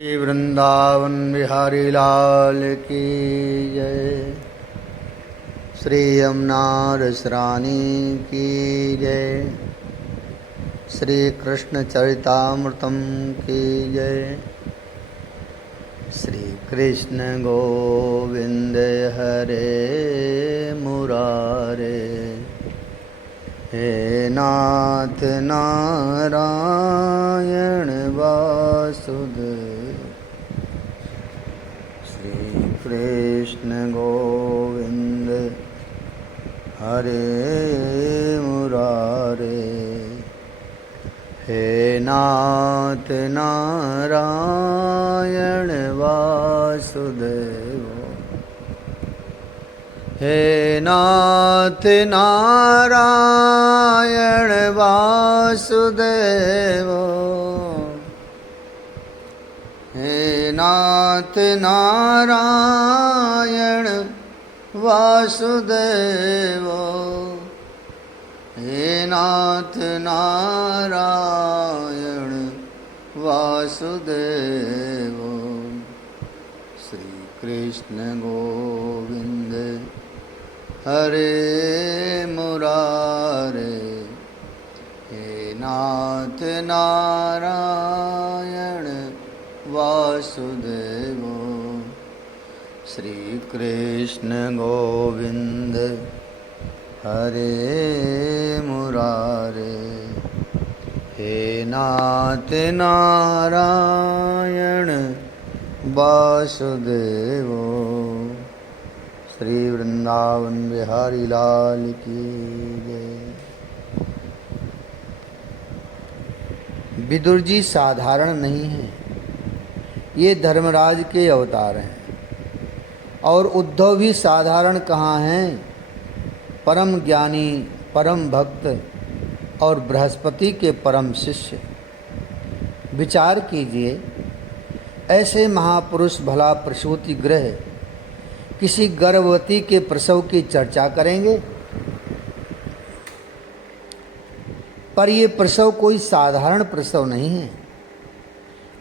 श्री वृंदावन बिहारी लाल की जय। श्री यमुना रसरानी की जय। श्री कृष्ण चरितामृतम की जय। श्री कृष्ण गोविंद हरे मुरारे। हे नाथ नारायण वासुदेव। श्री कृष्ण गोविंद हरे मुरारे। हे नाथ नारायण वासुदेव। हे नाथ नारायण वासुदेव। हे नाथ नारायण वासुदेव। हे नाथ नारायण वासुदेव। श्री कृष्ण गोविंद हरे मुरारे। हे नाथ नारायण वासुदेव। श्री कृष्ण गोविंद हरे मुरारे। हे नाथ नारायण वासुदेव। श्री वृंदावन बिहारी लाल की जय। विदुर जी साधारण नहीं हैं, ये धर्मराज के अवतार हैं। और उद्धव भी साधारण कहाँ हैं, परम ज्ञानी, परम भक्त और बृहस्पति के परम शिष्य। विचार कीजिए, ऐसे महापुरुष भला प्रसूति गृह किसी गर्भवती के प्रसव की चर्चा करेंगे? पर ये प्रसव कोई साधारण प्रसव नहीं है,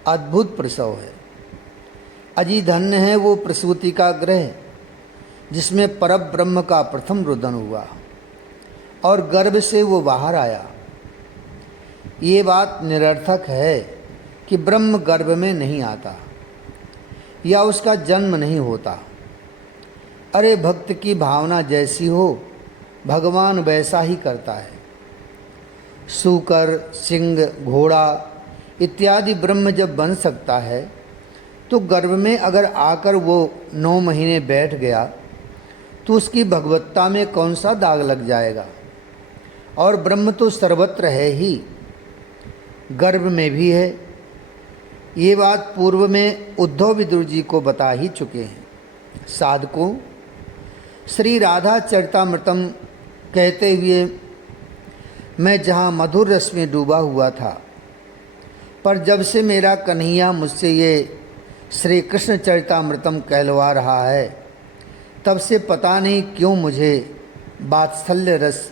अद्भुत प्रसव है। अजी धन्य है वो प्रसूति का गृह जिसमें परब्रह्म का प्रथम रुदन हुआ और गर्भ से वो बाहर आया। ये बात निरर्थक है कि ब्रह्म गर्भ में नहीं आता या उसका जन्म नहीं होता। अरे भक्त की भावना जैसी हो, भगवान वैसा ही करता है। सूकर, सिंह, घोड़ा इत्यादि ब्रह्म जब बन सकता है तो गर्भ में अगर आकर वो 9 महीने बैठ गया तो उसकी भगवत्ता में कौन सा दाग लग जाएगा। और ब्रह्म तो सर्वत्र है ही, गर्भ में भी है। ये बात पूर्व में उद्धव विदुर जी को बता ही चुके हैं। साधकों, श्री राधा चरितामृतम कहते हुए मैं जहाँ मधुर रस में डूबा हुआ था, पर जब से मेरा कन्हैया मुझसे ये श्री कृष्ण चरितामृतम कहलवा रहा है, तब से पता नहीं क्यों मुझे वात्सल्य रस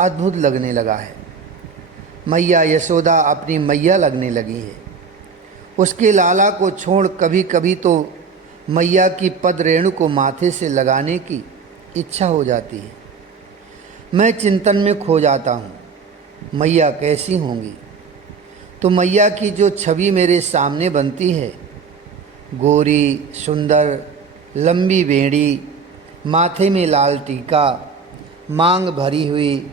अद्भुत लगने लगा है। मैया यशोदा अपनी मैया लगने लगी है। उसके लाला को छोड़ कभी कभी तो मैया की पद रेणु को माथे से लगाने की इच्छा हो जाती है। मैं चिंतन में खो जाता हूँ, मैया कैसी होंगी। तो मैया की जो छवि मेरे सामने बनती है, गोरी, सुंदर, लंबी बेड़ी, माथे में लाल टीका, मांग भरी हुई,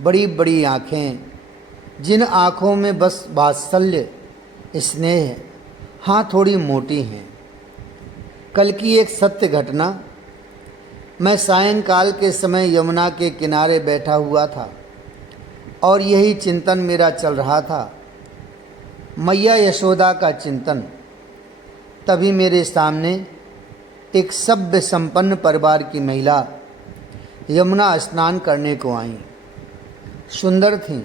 बड़ी बड़ी आँखें, जिन आँखों में बस वात्सल्य, स्नेह, हाँ थोड़ी मोटी हैं। कल की एक सत्य घटना, मैं सायंकाल के समय यमुना के किनारे बैठा हुआ था और यही चिंतन मेरा चल रहा था, मैया यशोदा का चिंतन। तभी मेरे सामने एक सभ्य संपन्न परिवार की महिला यमुना स्नान करने को आई। सुंदर थीं,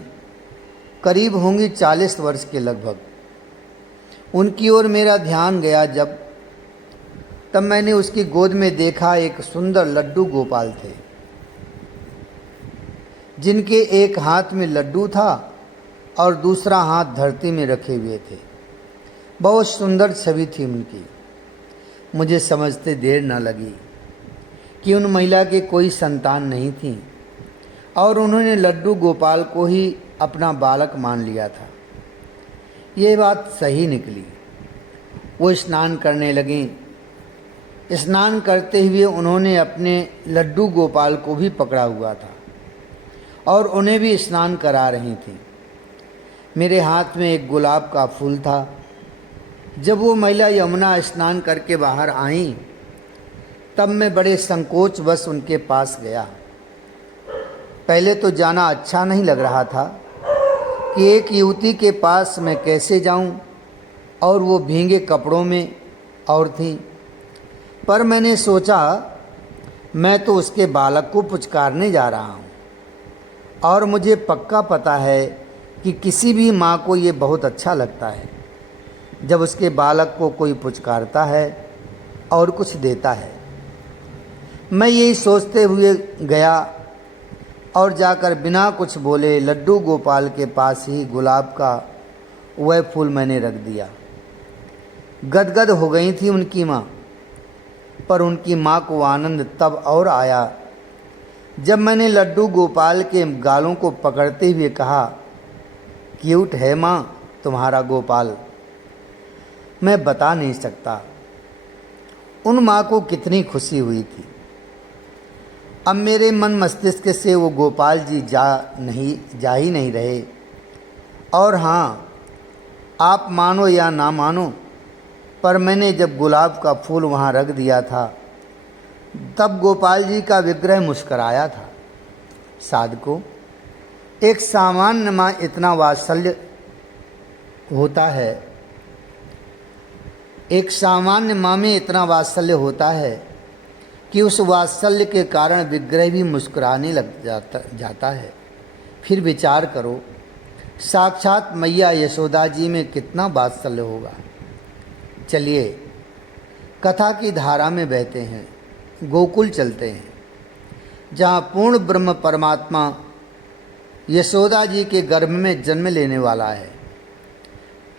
करीब होंगी 40 वर्ष के लगभग। उनकी ओर मेरा ध्यान गया तब मैंने उसकी गोद में देखा एक सुंदर लड्डू गोपाल थे। जिनके एक हाथ में लड्डू था और दूसरा हाथ धरती में रखे हुए थे। बहुत सुंदर छवि थी उनकी। मुझे समझते देर न लगी कि उन महिला के कोई संतान नहीं थी और उन्होंने लड्डू गोपाल को ही अपना बालक मान लिया था। ये बात सही निकली। वो स्नान करने लगीं। स्नान करते हुए उन्होंने अपने लड्डू गोपाल को भी पकड़ा हुआ था और उन्हें भी स्नान करा रही थीं। मेरे हाथ में एक गुलाब का फूल था। जब वो महिला यमुना स्नान करके बाहर आईं, तब मैं बड़े संकोचवश उनके पास गया। पहले तो जाना अच्छा नहीं लग रहा था कि एक युवती के पास मैं कैसे जाऊं, और वो भीगे कपड़ों में और थी। पर मैंने सोचा मैं तो उसके बालक को पुचकारने जा रहा हूं और मुझे पक्का पता है कि किसी भी माँ को ये बहुत अच्छा लगता है जब उसके बालक को कोई पुचकारता है और कुछ देता है। मैं यही सोचते हुए गया और जाकर बिना कुछ बोले लड्डू गोपाल के पास ही गुलाब का वह फूल मैंने रख दिया। गदगद हो गई थी उनकी माँ, पर उनकी माँ को आनंद तब और आया जब मैंने लड्डू गोपाल के गालों को पकड़ते हुए कहा, क्यूट है माँ तुम्हारा गोपाल। मैं बता नहीं सकता उन माँ को कितनी खुशी हुई थी। अब मेरे मन मस्तिष्क से वो गोपाल जी जा ही नहीं रहे। और हाँ, आप मानो या ना मानो, पर मैंने जब गुलाब का फूल वहाँ रख दिया था, तब गोपाल जी का विग्रह मुस्कराया था। साधको, एक सामान्य माँ इतना वात्सल्य होता है, एक सामान्य माँ में इतना वात्सल्य होता है कि उस वात्सल्य के कारण विग्रह भी मुस्कुराने लग जाता है। फिर विचार करो, साक्षात मैया यशोदा जी में कितना वात्सल्य होगा। चलिए कथा की धारा में बहते हैं, गोकुल चलते हैं, जहाँ पूर्ण ब्रह्म परमात्मा यशोदा जी के गर्भ में जन्म लेने वाला है।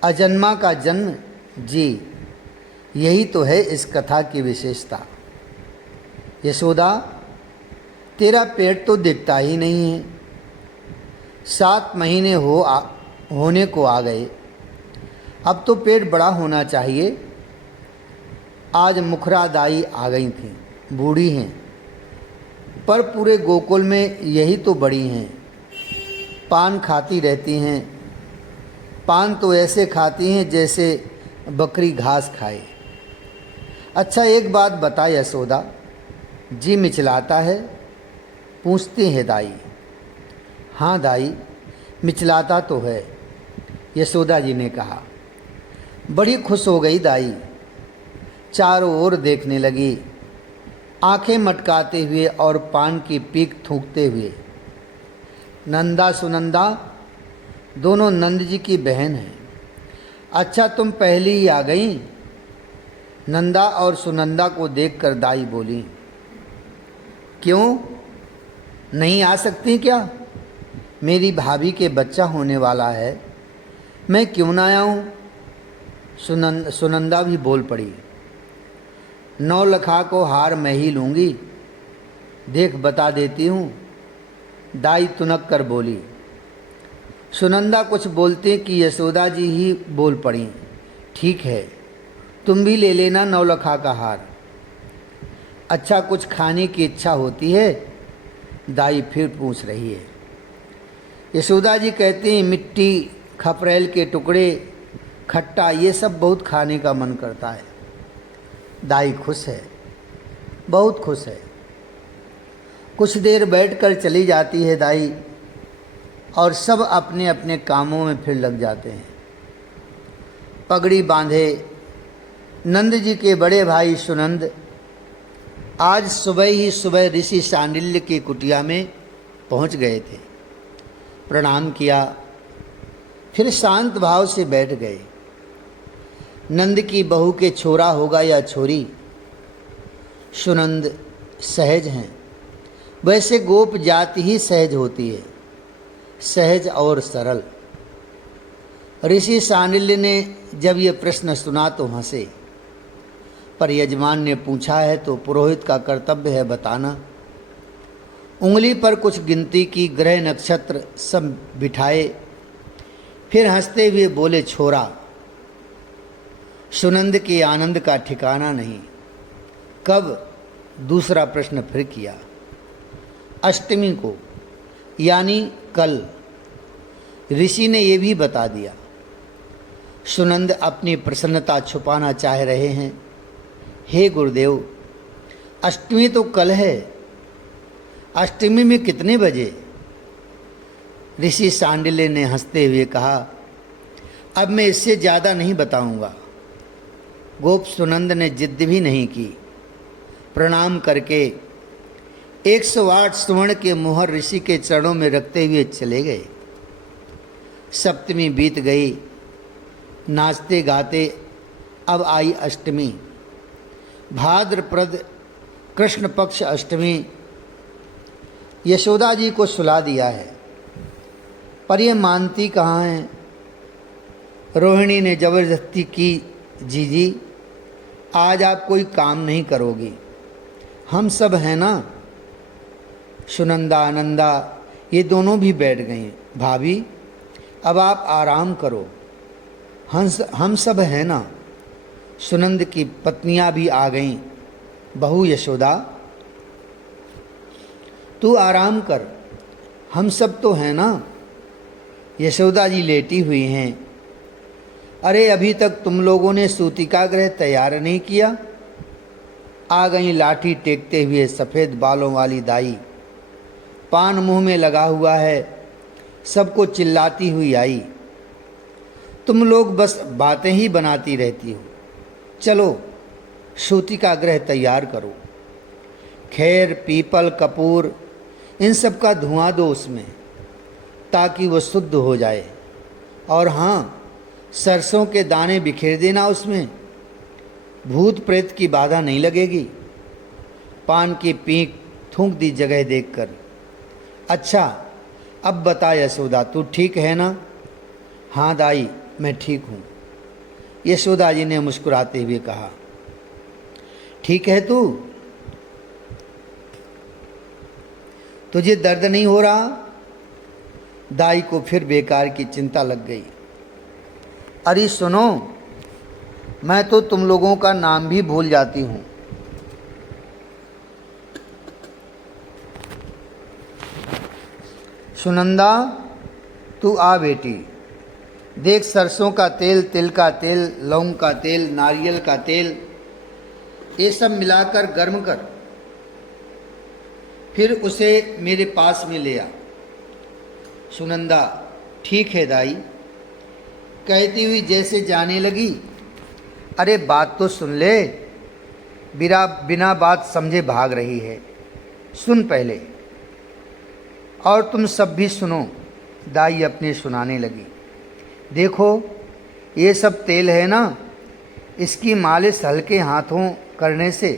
अजन्मा का जन्म जी, यही तो है इस कथा की विशेषता। यशोदा, तेरा पेट तो दिखता ही नहीं है। 7 महीने होने को आ गए, अब तो पेट बड़ा होना चाहिए। आज मुखरा दाई आ गई थी, बूढ़ी हैं, पर पूरे गोकुल में यही तो बड़ी हैं। पान खाती रहती हैं। पान तो ऐसे खाती हैं जैसे बकरी घास खाए। अच्छा एक बात बता यशोदा, जी मिचलाता है? पूछती है दाई। हाँ दाई, मिचलाता तो है, यशोदा जी ने कहा। बड़ी खुश हो गई दाई, चारों ओर देखने लगी, आंखें मटकाते हुए और पान की पीक थूकते हुए। नंदा सुनंदा दोनों नंद जी की बहन हैं। अच्छा तुम पहले ही आ गई? नंदा और सुनंदा को देखकर दाई बोली। क्यों, नहीं आ सकती क्या? मेरी भाभी के बच्चा होने वाला है, मैं क्यों ना आऊँ? सुनंदा भी बोल पड़ी। 9 लखा को हार मैं ही लूँगी, देख बता देती हूँ, दाई तुनक कर बोली। सुनंदा कुछ बोलते कि यशोदा जी ही बोल पड़ी, ठीक है तुम भी ले लेना 9 लखा का हार। अच्छा कुछ खाने की इच्छा होती है? दाई फिर पूछ रही है। यशोदा जी कहती हैं मिट्टी, खपरेल के टुकड़े, खट्टा, ये सब बहुत खाने का मन करता है। दाई खुश है, बहुत खुश है। कुछ देर बैठकर चली जाती है दाई और सब अपने अपने कामों में फिर लग जाते हैं। पगड़ी बांधे नंद जी के बड़े भाई सुनंद आज सुबह ऋषि सांडिल्य की कुटिया में पहुंच गए थे। प्रणाम किया, फिर शांत भाव से बैठ गए। नंद की बहू के छोरा होगा या छोरी, सुनंद सहज हैं। वैसे गोप जाति ही सहज होती है, सहज और सरल। ऋषि सांडिल्य ने जब ये प्रश्न सुना तो हंसे, पर यजमान ने पूछा है तो पुरोहित का कर्तव्य है बताना। उंगली पर कुछ गिनती की, ग्रह नक्षत्र सब बिठाए, फिर हंसते हुए बोले, छोरा, सुनंद के आनंद का ठिकाना नहीं। कब? दूसरा प्रश्न फिर किया। अष्टमी को, यानी कल। ऋषि ने यह भी बता दिया। सुनंद अपनी प्रसन्नता छुपाना चाह रहे हैं। हे गुरुदेव, अष्टमी तो कल है। अष्टमी में कितने बजे? ऋषि सांडिल्य ने हंसते हुए कहा, अब मैं इससे ज़्यादा नहीं बताऊंगा। गोप सुनंद ने जिद भी नहीं की। प्रणाम करके 108 स्वर्ण के मुहर ऋषि के चरणों में रखते हुए चले गए। सप्तमी बीत गई, नाचते गाते। अब आई अष्टमी, भाद्रपद कृष्ण पक्ष अष्टमी। यशोदा जी को सुला दिया है, पर ये मानती कहाँ हैं। रोहिणी ने जबरदस्ती की, जीजी आज आप कोई काम नहीं करोगी, हम सब हैं ना। सुनंदा आनंदा ये दोनों भी बैठ गई। भाभी अब आप आराम करो, हम सब हैं ना। सुनंद की पत्नियां भी आ गईं। बहू यशोदा तू आराम कर, हम सब तो हैं ना। यशोदा जी लेटी हुई हैं। अरे अभी तक तुम लोगों ने सूतिका गृह तैयार नहीं किया। आ गई लाठी टेकते हुए सफ़ेद बालों वाली दाई, पान मुंह में लगा हुआ है, सबको चिल्लाती हुई आई, तुम लोग बस बातें ही बनाती रहती हो, चलो सूतिका गृह तैयार करो। खैर पीपल कपूर इन सब का धुआं दो उसमें, ताकि वो शुद्ध हो जाए। और हाँ, सरसों के दाने बिखेर देना उसमें, भूत प्रेत की बाधा नहीं लगेगी। पान की पीक थूक दी जगह देखकर। अच्छा अब बता यशोदा, तू ठीक है ना? हाँ दाई मैं ठीक हूँ, यशोदा जी ने मुस्कुराते हुए कहा। ठीक है तू? तुझे दर्द नहीं हो रहा? दाई को फिर बेकार की चिंता लग गई। अरे सुनो, मैं तो तुम लोगों का नाम भी भूल जाती हूँ। सुनंदा तू आ बेटी, देख सरसों का तेल, तिल का तेल, लौंग का तेल, नारियल का तेल, ये सब मिलाकर गर्म कर, फिर उसे मेरे पास में ले आ। सुनंदा ठीक है दाई कहती हुई जैसे जाने लगी। अरे बात तो सुन ले, बिना बात समझे भाग रही है, सुन पहले। और तुम सब भी सुनो, दाई अपने सुनाने लगी। देखो ये सब तेल है ना, इसकी मालिश हल्के हाथों करने से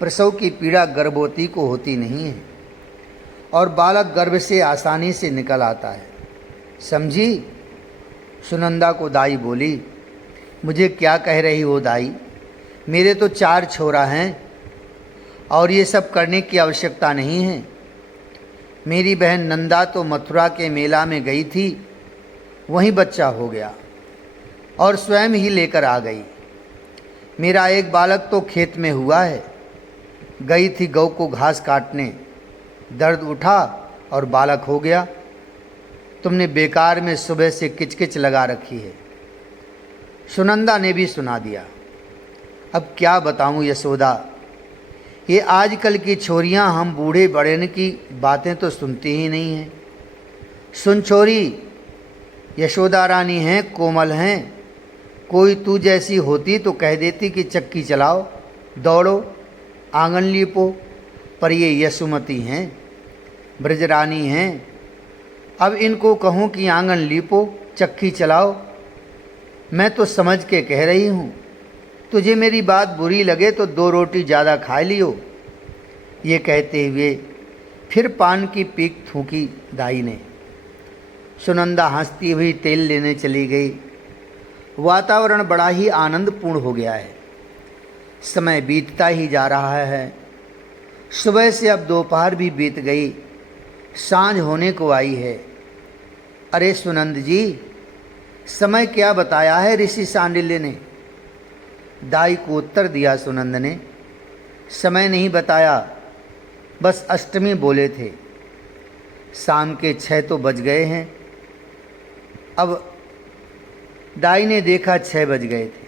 प्रसव की पीड़ा गर्भवती को होती नहीं है और बालक गर्भ से आसानी से निकल आता है, समझी? सुनंदा को दाई बोली। मुझे क्या कह रही हो दाई, मेरे तो 4 छोरा हैं और ये सब करने की आवश्यकता नहीं है। मेरी बहन नंदा तो मथुरा के मेला में गई थी, वहीं बच्चा हो गया और स्वयं ही लेकर आ गई। मेरा एक बालक तो खेत में हुआ है, गई थी गौ को घास काटने, दर्द उठा और बालक हो गया। तुमने बेकार में सुबह से किचकिच लगा रखी है। सुनंदा ने भी सुना दिया। अब क्या बताऊं यशोदा, ये आजकल की छोरियां हम बूढ़े बड़े की बातें तो सुनती ही नहीं हैं। सुन छोरी, यशोदा रानी हैं, कोमल हैं, कोई तू जैसी होती तो कह देती कि चक्की चलाओ, दौड़ो, आंगन लीपो, पर ये यशोमती हैं, ब्रजरानी हैं। अब इनको कहूँ कि आंगन लीपो, चक्की चलाओ, मैं तो समझ के कह रही हूँ। तुझे मेरी बात बुरी लगे तो 2 रोटी ज़्यादा खा लियो। ये कहते हुए फिर पान की पीक थूकी दाई ने। सुनंदा हंसती हुई तेल लेने चली गई। वातावरण बड़ा ही आनंदपूर्ण हो गया है। समय बीतता ही जा रहा है। सुबह से अब दोपहर भी बीत गई, सांझ होने को आई है। अरे सुनंद जी, समय क्या बताया है ऋषि सांडिल्य ने? दाई को उत्तर दिया सुनंद ने, समय नहीं बताया, बस अष्टमी बोले थे। शाम के 6 तो बज गए हैं। अब दाई ने देखा 6 बज गए थे।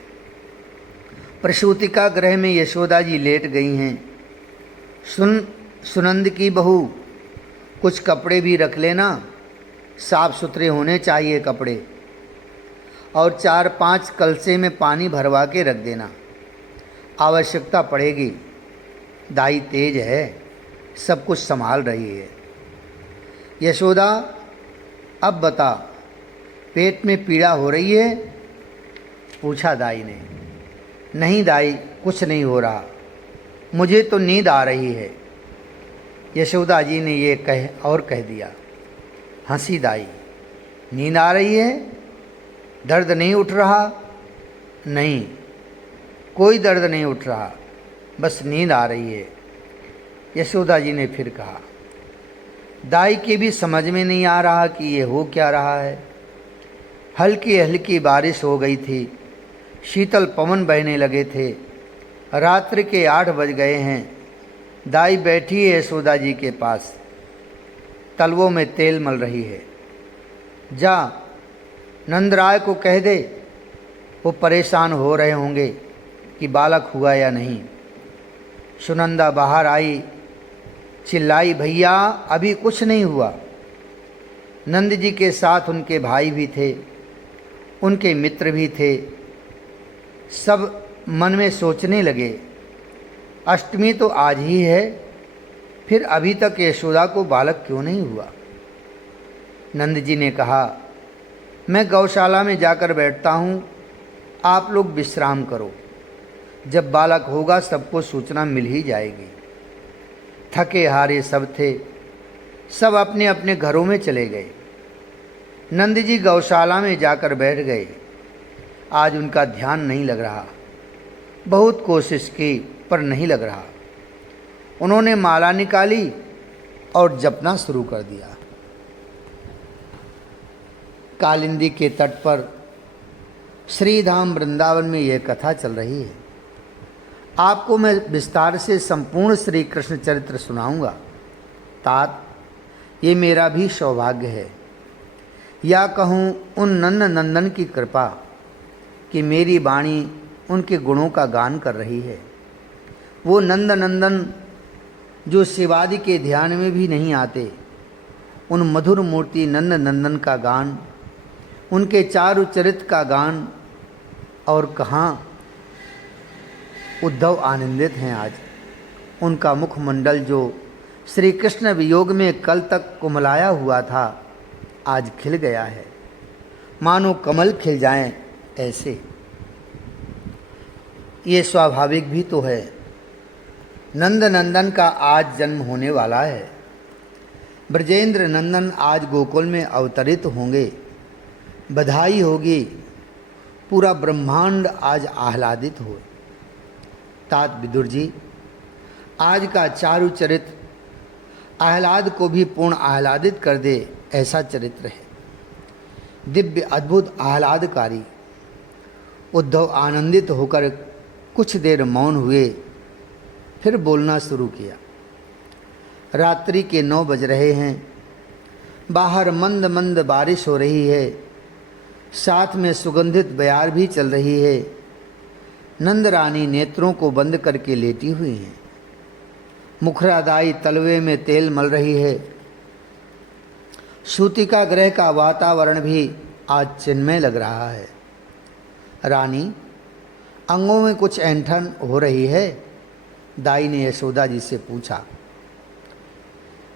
प्रसूतिका गृह में यशोदा जी लेट गई हैं। सुनंद की बहू, कुछ कपड़े भी रख लेना, साफ सुथरे होने चाहिए कपड़े, और 4-5 कलसे में पानी भरवा के रख देना, आवश्यकता पड़ेगी। दाई तेज है, सब कुछ संभाल रही है। यशोदा, अब बता, पेट में पीड़ा हो रही है? पूछा दाई ने। नहीं दाई, कुछ नहीं हो रहा, मुझे तो नींद आ रही है। यशोदा जी ने ये कह दिया। हंसी दाई। नींद आ रही है? दर्द नहीं उठ रहा? नहीं, कोई दर्द नहीं उठ रहा, बस नींद आ रही है। यशोदा जी ने फिर कहा। दाई के भी समझ में नहीं आ रहा कि ये हो क्या रहा है। हल्की हल्की बारिश हो गई थी, शीतल पवन बहने लगे थे। रात्रि के 8 बज गए हैं। दाई बैठी है यशोदा जी के पास, तलवों में तेल मल रही है। जा, नंदराय को कह दे, वो परेशान हो रहे होंगे कि बालक हुआ या नहीं। सुनंदा बाहर आई, चिल्लाई, भैया अभी कुछ नहीं हुआ। नंद जी के साथ उनके भाई भी थे, उनके मित्र भी थे। सब मन में सोचने लगे, अष्टमी तो आज ही है, फिर अभी तक यशोदा को बालक क्यों नहीं हुआ। नंद जी ने कहा, मैं गौशाला में जाकर बैठता हूँ, आप लोग विश्राम करो, जब बालक होगा सबको सूचना मिल ही जाएगी। थके हारे सब थे, सब अपने अपने घरों में चले गए। नंद जी गौशाला में जाकर बैठ गए। आज उनका ध्यान नहीं लग रहा, बहुत कोशिश की पर नहीं लग रहा। उन्होंने माला निकाली और जपना शुरू कर दिया। कालिंदी के तट पर श्रीधाम वृंदावन में यह कथा चल रही है। आपको मैं विस्तार से संपूर्ण श्री कृष्ण चरित्र सुनाऊंगा। तात, ये मेरा भी सौभाग्य है, या कहूँ उन नंद नंदन की कृपा कि मेरी वाणी उनके गुणों का गान कर रही है। वो नंद नंदन जो शिवादि के ध्यान में भी नहीं आते, उन मधुर मूर्ति नंद नंदन का गान, उनके चारु चरित्र का गान, और कहाँ उद्धव आनंदित हैं आज। उनका मुखमंडल जो श्री कृष्ण वियोग में कल तक कुमलाया हुआ था, आज खिल गया है, मानो कमल खिल जाएं ऐसे। ये स्वाभाविक भी तो है। नंद नंदन का आज जन्म होने वाला है। ब्रजेंद्र नंदन आज गोकुल में अवतरित होंगे। बधाई होगी, पूरा ब्रह्मांड आज आह्लादित हो। तात विदुर जी, आज का चारु चरित्र आह्लाद को भी पूर्ण आह्लादित कर दे ऐसा चरित्र है। दिव्य अद्भुत आह्लादकारी। उद्धव आनंदित होकर कुछ देर मौन हुए, फिर बोलना शुरू किया। रात्रि के 9 बज रहे हैं। बाहर मंद मंद बारिश हो रही है, साथ में सुगंधित बयार भी चल रही है। नंद रानी नेत्रों को बंद करके लेटी हुई हैं। मुखरादाई तलवे में तेल मल रही है। सूतिका गृह का वातावरण भी आज चिन्मय लग रहा है। रानी, अंगों में कुछ ऐंठन हो रही है? दाई ने यशोदा जी से पूछा।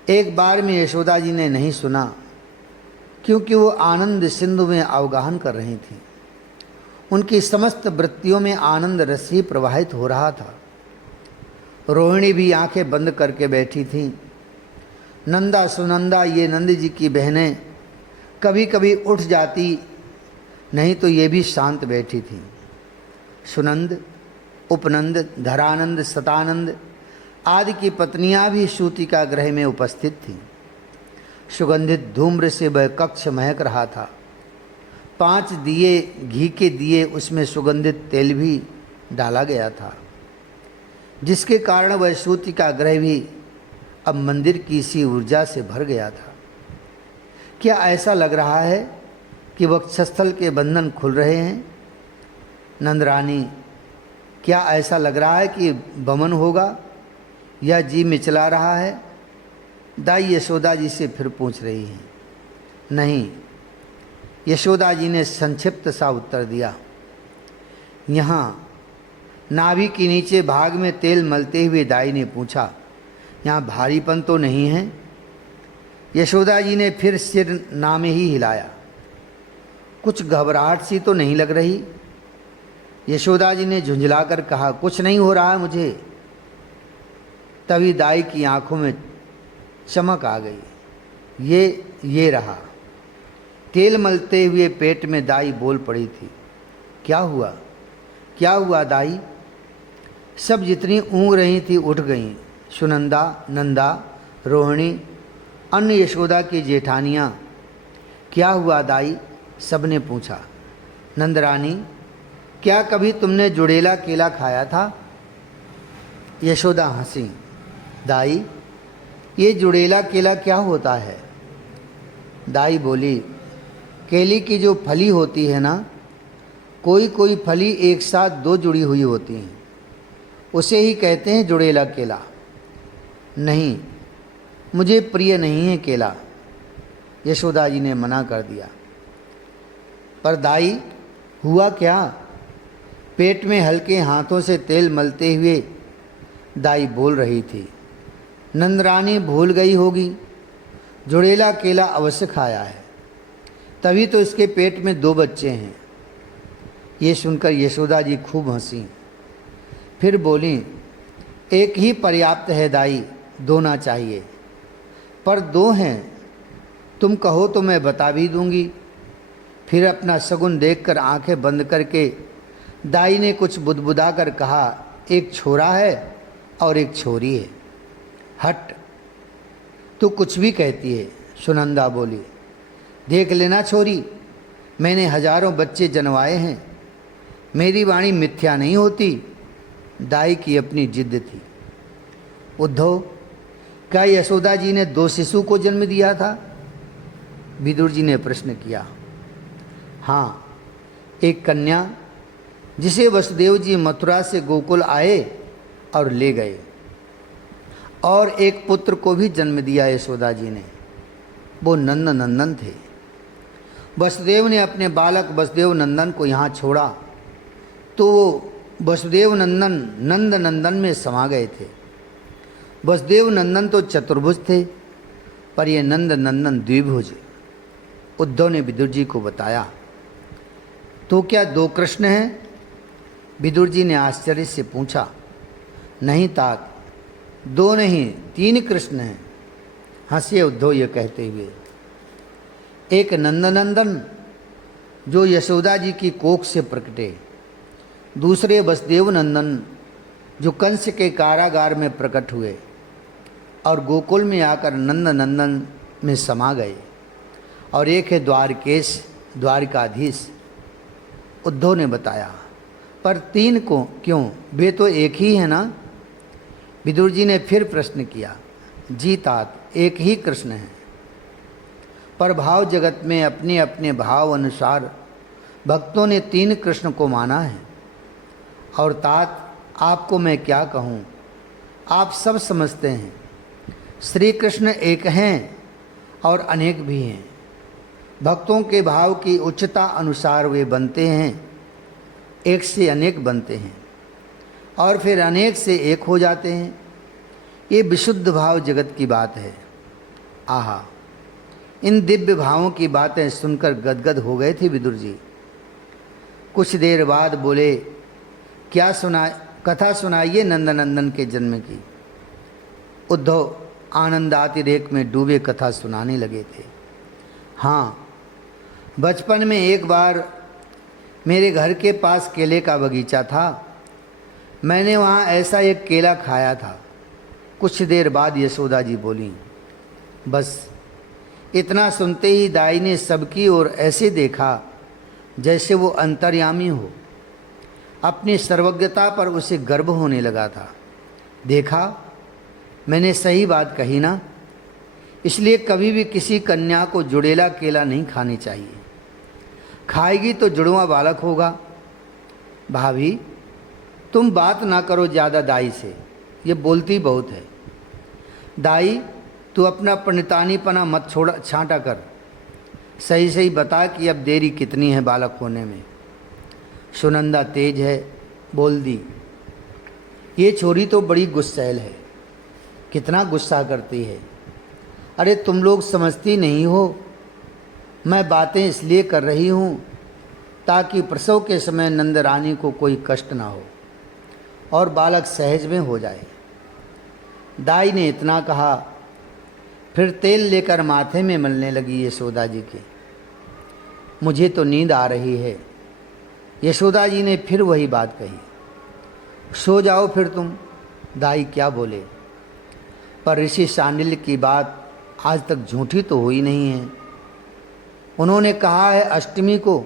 एक बार में यशोदा जी ने नहीं सुना, क्योंकि वो आनंद सिंधु में अवगाहन कर रही थी। उनकी समस्त वृत्तियों में आनंद रस ही प्रवाहित हो रहा था। रोहिणी भी आंखें बंद करके बैठी थीं। नंदा सुनंदा, ये नंद जी की बहनें, कभी कभी उठ जाती नहीं तो ये भी शांत बैठी थी। सुनंद, उपनंद, धरानंद, सतानंद आदि की पत्नियां भी सूतिका गृह में उपस्थित थीं। सुगंधित धूम्र से वह कक्ष महक रहा था। 5 दिए, घी के दिए, उसमें सुगंधित तेल भी डाला गया था, जिसके कारण वह सूतिका गृह भी अब मंदिर की सी ऊर्जा से भर गया था। क्या ऐसा लग रहा है कि वक्षस्थल के बंधन खुल रहे हैं? नंदरानी, क्या ऐसा लग रहा है कि बमन होगा या जी मिचला रहा है? दाई यशोदा जी से फिर पूछ रही हैं। नहीं, यशोदा जी ने संक्षिप्त सा उत्तर दिया। यहाँ नाभि के नीचे भाग में तेल मलते हुए दाई ने पूछा, यहाँ भारीपन तो नहीं है? यशोदा जी ने फिर सिर ना में ही हिलाया। कुछ घबराहट सी तो नहीं लग रही? यशोदा जी ने झुंझलाकर कहा, कुछ नहीं हो रहा है मुझे। तभी दाई की आंखों में चमक आ गई। ये रहा। तेल मलते हुए पेट में दाई बोल पड़ी थी। क्या हुआ? क्या हुआ दाई? सब जितनी ऊँग रही थी उठ गईं। सुनंदा, नंदा, रोहिणी, अन्य यशोदा की जेठानियाँ। क्या हुआ दाई? सबने पूछा। नंदरानी, क्या कभी तुमने जुड़ेला केला खाया था? यशोदा हंसी। दाई, ये जुड़ेला केला क्या होता है? दाई बोली, केले की जो फली होती है ना, कोई कोई फली एक साथ 2 जुड़ी हुई होती हैं, उसे ही कहते हैं जुड़ेला केला। नहीं, मुझे प्रिय नहीं है केला, यशोदा जी ने मना कर दिया। पर दाई, हुआ क्या? पेट में हल्के हाथों से तेल मलते हुए दाई बोल रही थी। नंदरानी भूल गई होगी, जुड़ेला केला अवश्य खाया है, तभी तो इसके पेट में 2 बच्चे हैं। ये सुनकर यशोदा जी खूब हंसी। फिर बोली, एक ही पर्याप्त है दाई, 2 ना चाहिए। पर 2 हैं, तुम कहो तो मैं बता भी दूंगी। फिर अपना शगुन देखकर आंखें बंद करके दाई ने कुछ बुदबुदा कर कहा, एक छोरा है और एक छोरी है। हट, तू कुछ भी कहती है। सुनंदा बोली, देख लेना छोरी, मैंने हजारों बच्चे जनवाए हैं, मेरी वाणी मिथ्या नहीं होती। दाई की अपनी जिद थी। उद्धव, क्या यशोदा जी ने 2 शिशु को जन्म दिया था? विदुर जी ने प्रश्न किया। हाँ, एक कन्या जिसे वसुदेव जी मथुरा से गोकुल आए और ले गए, और एक पुत्र को भी जन्म दिया यशोदा जी ने, वो नंद नंदन थे। वसुदेव ने अपने बालक वसुदेव नंदन को यहाँ छोड़ा तो वो वसुदेव नंदन नंद नंदन में समा गए थे। वसुदेव नंदन तो चतुर्भुज थे, पर ये नंद नंदन द्विभुज। उद्धव ने विदुर जी को बताया। तो क्या 2 कृष्ण हैं? विदुर जी ने आश्चर्य से पूछा। नहीं तात, 2 नहीं 3 कृष्ण हैं, हंसे उद्धव ये कहते हुए। एक नंदनंदन जो यशोदा जी की कोख से प्रकटे, दूसरे वसुदेव नंदन जो कंस के कारागार में प्रकट हुए और गोकुल में आकर नंद नंदन में समा गए, और एक है द्वारकेश, द्वारिकाधीश। उद्धव ने बताया। पर 3 को क्यों? वे तो एक ही है ना? विदुर जी ने फिर प्रश्न किया। जी तात, एक ही कृष्ण है, पर भाव जगत में अपने अपने भाव अनुसार भक्तों ने 3 कृष्ण को माना है। और तात, आपको मैं क्या कहूँ, आप सब समझते हैं, श्री कृष्ण एक हैं और अनेक भी हैं। भक्तों के भाव की उच्चता अनुसार वे बनते हैं, एक से अनेक बनते हैं और फिर अनेक से एक हो जाते हैं। ये विशुद्ध भाव जगत की बात है। आहा, इन दिव्य भावों की बातें सुनकर गदगद हो गए थे विदुर जी। कुछ देर बाद बोले, क्या कथा सुनाइए नंदनंदन के जन्म की। उद्धव आनंदातिरेक में डूबे कथा सुनाने लगे थे। हाँ, बचपन में एक बार मेरे घर के पास केले का बगीचा था, मैंने वहाँ ऐसा एक केला खाया था। कुछ देर बाद यशोदा जी बोली। बस इतना सुनते ही दाई ने सबकी ओर ऐसे देखा जैसे वो अंतर्यामी हो। अपनी सर्वज्ञता पर उसे गर्व होने लगा था। देखा, मैंने सही बात कही ना। इसलिए कभी भी किसी कन्या को जुड़ेला केला नहीं खानी चाहिए। खाएगी तो जुड़वा बालक होगा। भाभी, तुम बात ना करो ज़्यादा दाई से, ये बोलती बहुत है। दाई, तू अपना पंडितानीपना मत छोड़ा छांटा कर। सही सही बता कि अब देरी कितनी है बालक होने में। सुनंदा तेज है, बोल दी। ये छोरी तो बड़ी गुस्सैल है, कितना गुस्सा करती है। अरे तुम लोग समझती नहीं हो, मैं बातें इसलिए कर रही हूँ ताकि प्रसव के समय नंदरानी को कोई कष्ट ना हो और बालक सहज में हो जाए। दाई ने इतना कहा, फिर तेल लेकर माथे में मलने लगी यशोदा जी के। मुझे तो नींद आ रही है। यशोदा जी ने फिर वही बात कही। सो जाओ फिर तुम। दाई क्या बोले, पर ऋषि शांडिल्य की बात आज तक झूठी तो हुई नहीं है। उन्होंने कहा है अष्टमी को,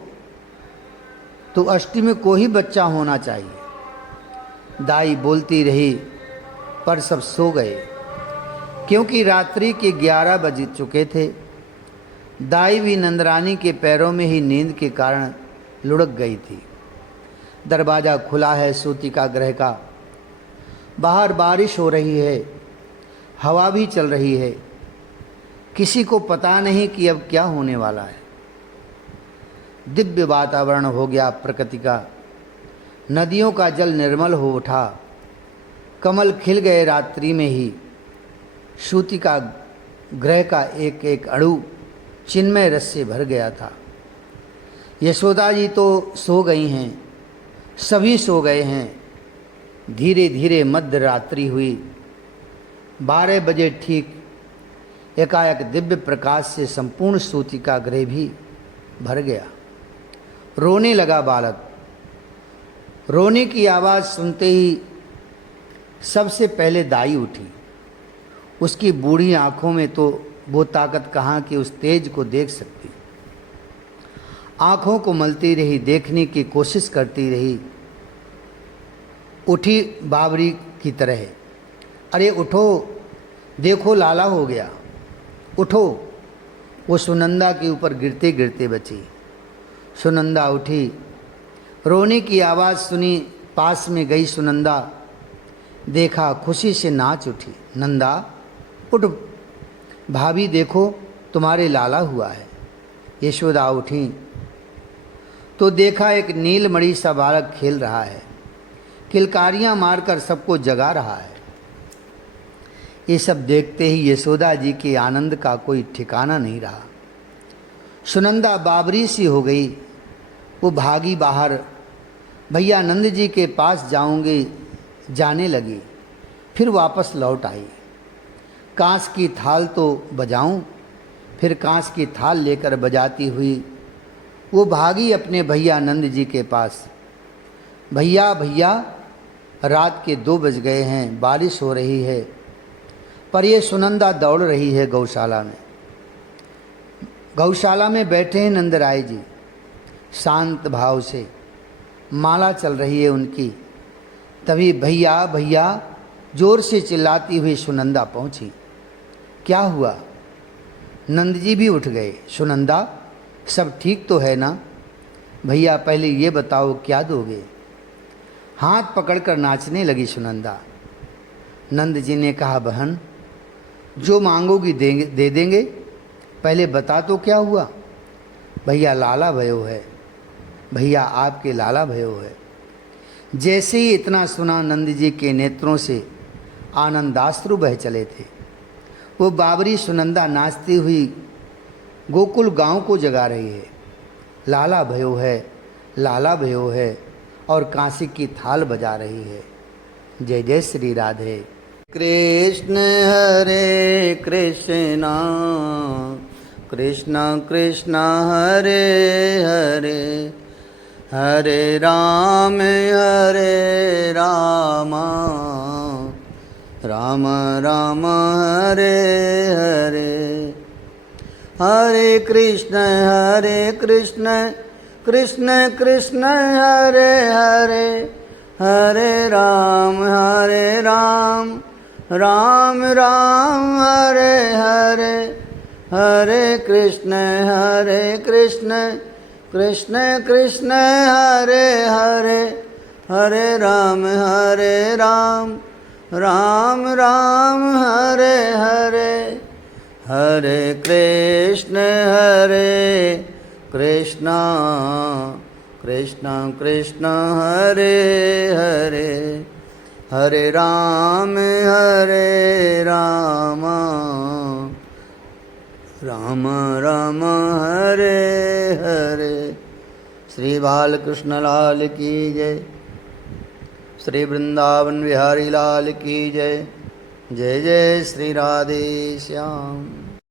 तो अष्टमी को ही बच्चा होना चाहिए। दाई बोलती रही, पर सब सो गए क्योंकि रात्रि के 11 बज चुके थे। दाई भी नंदरानी के पैरों में ही नींद के कारण लुढ़क गई थी। दरवाज़ा खुला है सूतिका गृह का। बाहर बारिश हो रही है, हवा भी चल रही है। किसी को पता नहीं कि अब क्या होने वाला है। दिव्य वातावरण हो गया प्रकृति का। नदियों का जल निर्मल हो उठा। कमल खिल गए रात्रि में ही। सूतिका गृह का एक एक अणु चिन्मय रस से भर गया था। यशोदा जी तो सो गई हैं, सभी सो गए हैं। धीरे धीरे मध्य रात्रि हुई। 12 बजे ठीक एकाएक दिव्य प्रकाश से संपूर्ण सूतिका गृह भी भर गया। रोने लगा बालक। रोने की आवाज़ सुनते ही सबसे पहले दाई उठी। उसकी बूढ़ी आंखों में तो वो ताकत कहाँ कि उस तेज को देख सकती। आंखों को मलती रही, देखने की कोशिश करती रही। उठी बाबरी की तरह। अरे उठो, देखो लाला हो गया, उठो। वो सुनंदा के ऊपर गिरते गिरते बची। सुनंदा उठी, रोने की आवाज़ सुनी, पास में गई सुनंदा। देखा, खुशी से नाच उठी। नंदा उठ, भाभी देखो तुम्हारे लाला हुआ है। यशोदा उठी तो देखा एक नीलमणि सा बालक खेल रहा है, किलकारियां मारकर सबको जगा रहा है। ये सब देखते ही यशोदा जी के आनंद का कोई ठिकाना नहीं रहा। सुनंदा बाबरी सी हो गई। वो भागी बाहर, भैया नंद जी के पास जाऊंगी जाने लगी। फिर वापस लौट आई। कांस की थाल तो बजाऊं, फिर कांस की थाल लेकर बजाती हुई वो भागी अपने भैया नंद जी के पास। भैया भैया, रात के 2 बज गए हैं, बारिश हो रही है। पर ये सुनंदा दौड़ रही है गौशाला में। गौशाला में बैठे हैं नंदराय जी, शांत भाव से माला चल रही है उनकी। तभी भैया भैया जोर से चिल्लाती हुई सुनंदा पहुंची। क्या हुआ? नंद जी भी उठ गए। सुनंदा, सब ठीक तो है ना? भैया पहले ये बताओ क्या दोगे? हाथ पकड़कर नाचने लगी सुनंदा। नंद जी ने कहा, बहन जो मांगोगी देंगे, दे देंगे, पहले बता तो क्या हुआ? भैया लाला भयो है, भैया आपके लाला भयो है। जैसे ही इतना सुना, नंद जी के नेत्रों से आनंदाश्रु बह चले थे। वो बाबरी सुनंदा नाचती हुई गोकुल गांव को जगा रही है। लाला भयो है, लाला भयो है, और कांसी की थाल बजा रही है। जय जय श्री राधे। कृष्ण हरे कृष्णा, कृष्ण कृष्ण हरे हरे, हरे राम राम राम हरे हरे। हरे कृष्ण कृष्ण कृष्ण हरे हरे, हरे राम राम राम हरे हरे। हरे कृष्ण कृष्ण कृष्ण हरे हरे, हरे राम राम राम हरे हरे। हरे कृष्ण कृष्ण कृष्ण हरे हरे, हरे राम राम राम हरे हरे। श्री बालकृष्ण लाल की जय, श्री वृंदावन बिहारी लाल की जय। जय जय श्री राधे श्याम।